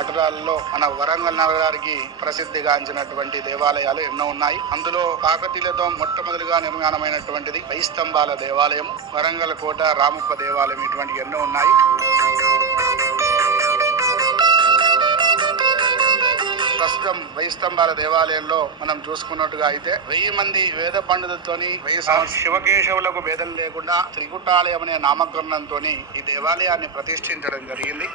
పట్టణాల్లో మన వరంగల్ నగరానికి ప్రసిద్ధిగాంచినటువంటి దేవాలయాలు ఎన్నో ఉన్నాయి. అందులో కాకతీయులతో మొట్టమొదటిగా నిర్మాణమైనటువంటిది వైస్తంభాల దేవాలయం వరంగల్ కోట రామప్ప దేవాలయం ఇటువంటి ఎన్నో ఉన్నాయి. ప్రస్తుతం వైస్తంభాల దేవాలయంలో మనం చూసుకున్నట్టుగా అయితే వెయ్యి మంది వేద పండితులతోని వెయ్యి శివకేశవులకు భేదం లేకుండా త్రికుటాలయం అనే నామకరణంతో ఈ దేవాలయాన్ని ప్రతిష్ఠించడం జరిగింది.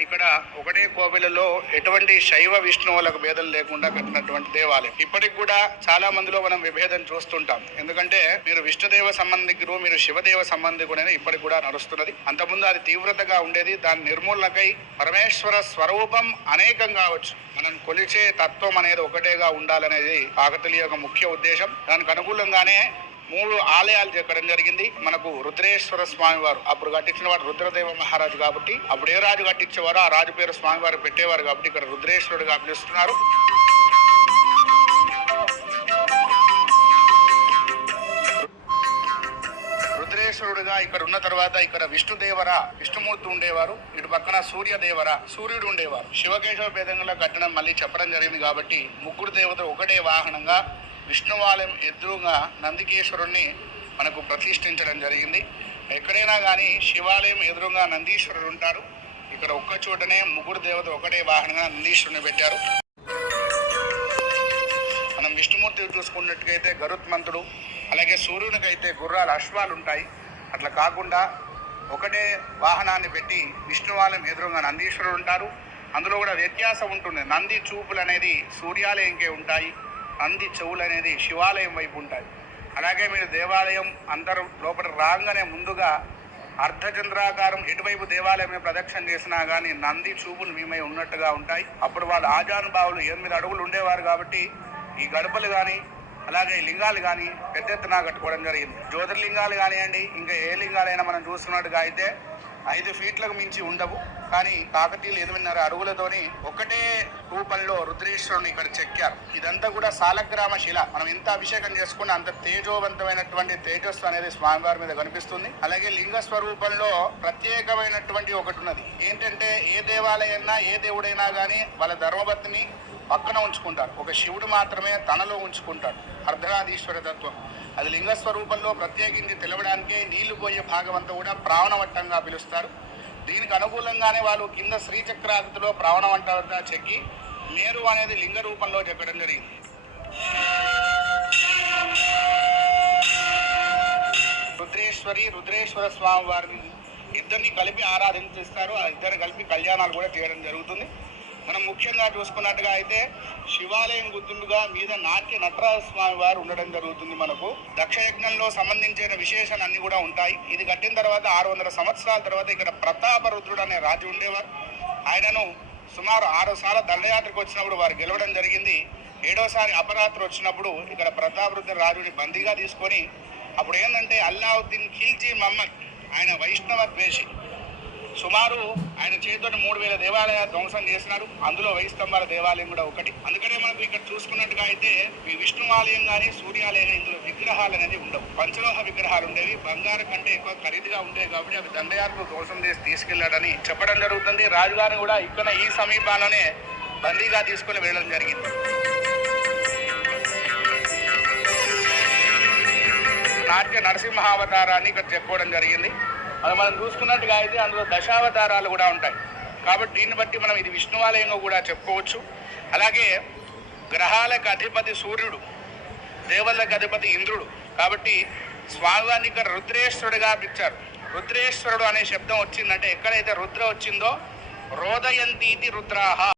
ఇక్కడ ఒకటే కోవిలలో ఎటువంటి శైవ విష్ణువులకు భేదం లేకుండా కట్టినటువంటి దేవాలయం. ఇప్పటికి కూడా చాలా మందిలో మనం విభేదం చూస్తుంటాం. ఎందుకంటే మీరు విష్ణుదేవ సంబంధికులు మీరు శివదేవ సంబంధికుడు ఇప్పటికి కూడా నడుస్తున్నది. అంతకుముందు అది తీవ్రతగా ఉండేది. దాని నిర్మూలనకై పరమేశ్వర స్వరూపం అనేకం కావచ్చు. మనం కొలిచే తత్వం అనేది ఒకటేగా ఉండాలనేది కాకతీయ యొక్క ముఖ్య ఉద్దేశం. దానికి అనుకూలంగానే మూడు ఆలయాలు చెప్పడం జరిగింది. మనకు రుద్రేశ్వర స్వామి వారు అప్పుడు కట్టించిన వాడు రుద్రదేవ మహారాజు కాబట్టి అప్పుడు ఏ రాజు కట్టించేవారో ఆ రాజు పేరు స్వామివారు పెట్టేవారు కాబట్టి ఇక్కడ రుద్రేశ్వరుడుగా పిలుస్తున్నారు రుద్రేశ్వరుడుగా ఇక్కడ ఉన్న తర్వాత ఇక్కడ విష్ణుదేవర విష్ణుమూర్తి ఉండేవారు. ఇటు పక్కన సూర్యదేవర సూర్యుడు ఉండేవారు. శివకేశవ భేదంగా కట్టడం మళ్ళీ చెప్పడం జరిగింది కాబట్టి ముగ్గురు దేవతలు ఒకటే వాహనంగా విష్ణువాలయం ఎదురుగా నందికేశ్వరుణ్ణి మనకు ప్రతిష్ఠించడం జరిగింది. ఎక్కడైనా కానీ శివాలయం ఎదురుగా నందీశ్వరుడు ఉంటారు. ఇక్కడ ఒక్క చోటనే ముగ్గురు దేవత ఒకటే వాహనంగా నందీశ్వరుని పెట్టారు. మనం విష్ణుమూర్తి చూసుకున్నట్టుకైతే గరుత్మంతుడు అలాగే సూర్యునికి అయితే గుర్రాలు అశ్వాలు ఉంటాయి. అట్లా కాకుండా ఒకటే వాహనాన్ని పెట్టి విష్ణువాలయం ఎదురుగా నందీశ్వరుడు ఉంటారు. అందులో కూడా వ్యత్యాసం ఉంటుంది. నంది చూపులు అనేది సూర్యాలయంకే ఉంటాయి. నంది చెవులు అనేది శివాలయం వైపు ఉంటాయి అలాగే మీరు దేవాలయం అందరూ లోపల రాగానే ముందుగా అర్ధచంద్రాకారం ఎటువైపు దేవాలయం ప్రదక్షిణ చేసినా కానీ నంది చూపులు మీమై ఉన్నట్టుగా ఉంటాయి. అప్పుడు వాళ్ళు ఆజానుభావులు ఎనిమిది అడుగులు ఉండేవారు కాబట్టి ఈ గడపలు కానీ అలాగే లింగాలు కానీ పెద్ద ఎత్తున కట్టుకోవడం జరిగింది. జ్యోతిర్లింగాలు కానివ్వండి ఇంకా ఏ లింగాలైనా మనం చూస్తున్నట్టుగా అయితే ఐదు ఫీట్లకు మించి ఉండవు. కానీ కాకతీయులు ఎనిమిదిన్నర అడుగులతోని ఒకటే రూపంలో రుద్రేశ్వరుని ఇక్కడ చెక్కారు. ఇదంతా కూడా సాలగ్రామ శిల. మనం ఎంత అభిషేకం చేసుకున్నా అంత తేజోవంతమైనటువంటి తేజస్సు అనేది స్వామివారి మీద కనిపిస్తుంది. అలాగే లింగ స్వరూపంలో ప్రత్యేకమైనటువంటి ఒకటి ఉన్నది. ఏంటంటే ఏ దేవాలయన్నా ఏ దేవుడైనా కానీ వాళ్ళ ధర్మపత్ని పక్కన ఉంచుకుంటారు. ఒక శివుడు మాత్రమే తనలో ఉంచుకుంటాడు. అర్ధనాధీశ్వర తత్వం. అది లింగ స్వరూపంలో ప్రత్యేకించి తెలవడానికే నీళ్ళు పోయే భాగం అంతా కూడా ప్రావణవట్టంగా పిలుస్తారు. దీనికి అనుకూలంగానే వాళ్ళు కింద శ్రీచక్రాకృతిలో ప్రావణవంట చెక్కి మేరు అనేది లింగ రూపంలో చెప్పడం జరిగింది. రుద్రేశ్వరి రుద్రేశ్వర స్వామి వారిని ఇద్దరిని కలిపి ఆరాధించిస్తారు. ఆ ఇద్దరు కలిపి కళ్యాణాలు కూడా చేయడం జరుగుతుంది. మనం ముఖ్యంగా చూసుకున్నట్టుగా అయితే శివాలయం గుర్తుండుగా మీద నాట్య నటరాజ స్వామి వారు ఉండడం జరుగుతుంది మనకు. దక్షయజ్ఞంలో సంబంధించిన విశేషాలు అన్ని కూడా ఉంటాయి. ఇది కట్టిన తర్వాత ఆరు వందల సంవత్సరాల తర్వాత ఇక్కడ ప్రతాపరుద్రుడు అనే రాజు ఉండేవారు. ఆయనను సుమారు ఆరు సార్లు దండయాత్రకు వచ్చినప్పుడు వారు గెలవడం జరిగింది. ఏడోసారి అపరాత్రి వచ్చినప్పుడు ఇక్కడ ప్రతాపరుద్ర రాజుని బందీగా తీసుకొని అప్పుడు ఏంటంటే అల్లావుద్దీన్ ఖిల్జీ మహమ్మద్ ఆయన వైష్ణవ ద్వేషి. సుమారు ఆయన చేతితో మూడు వేల దేవాలయాలు ధ్వంసం చేసినారు. అందులో వైస్తంభాల దేవాలయం కూడా ఒకటి. అందుకనే మనకు ఇక్కడ చూసుకున్నట్టుగా అయితే ఈ విష్ణు ఆలయం కానీ సూర్యాలయం ఇందులో విగ్రహాలు అనేది ఉండవు. పంచలోహ విగ్రహాలు ఉండేవి. బంగారం కంటే ఎక్కువ ఖరీదుగా ఉండేవి కాబట్టి అవి దండయాత్రకు ధ్వంసం చేసి తీసుకెళ్ళాడని చెప్పడం జరుగుతుంది. రాజుగారిని కూడా ఇక్కడ ఈ సమీపాలనే బందీగా తీసుకుని వెళ్ళడం జరిగింది. నాట్య నరసింహావతారాన్ని ఇక్కడ చెప్పుకోవడం జరిగింది. అది మనం చూసుకున్నట్టుగా అయితే అందులో దశావతారాలు కూడా ఉంటాయి. కాబట్టి దీన్ని బట్టి మనం ఇది విష్ణువాలయంగా కూడా చెప్పుకోవచ్చు. అలాగే గ్రహాలకు అధిపతి సూర్యుడు దేవతలకు అధిపతి ఇంద్రుడు. కాబట్టి స్వామివారిని ఇక్కడ రుద్రేశ్వరుడుగా పిలిచారు. రుద్రేశ్వరుడు అనే శబ్దం వచ్చిందంటే ఎక్కడైతే రుద్ర వచ్చిందో రోదయంతీతి రుద్రాహ.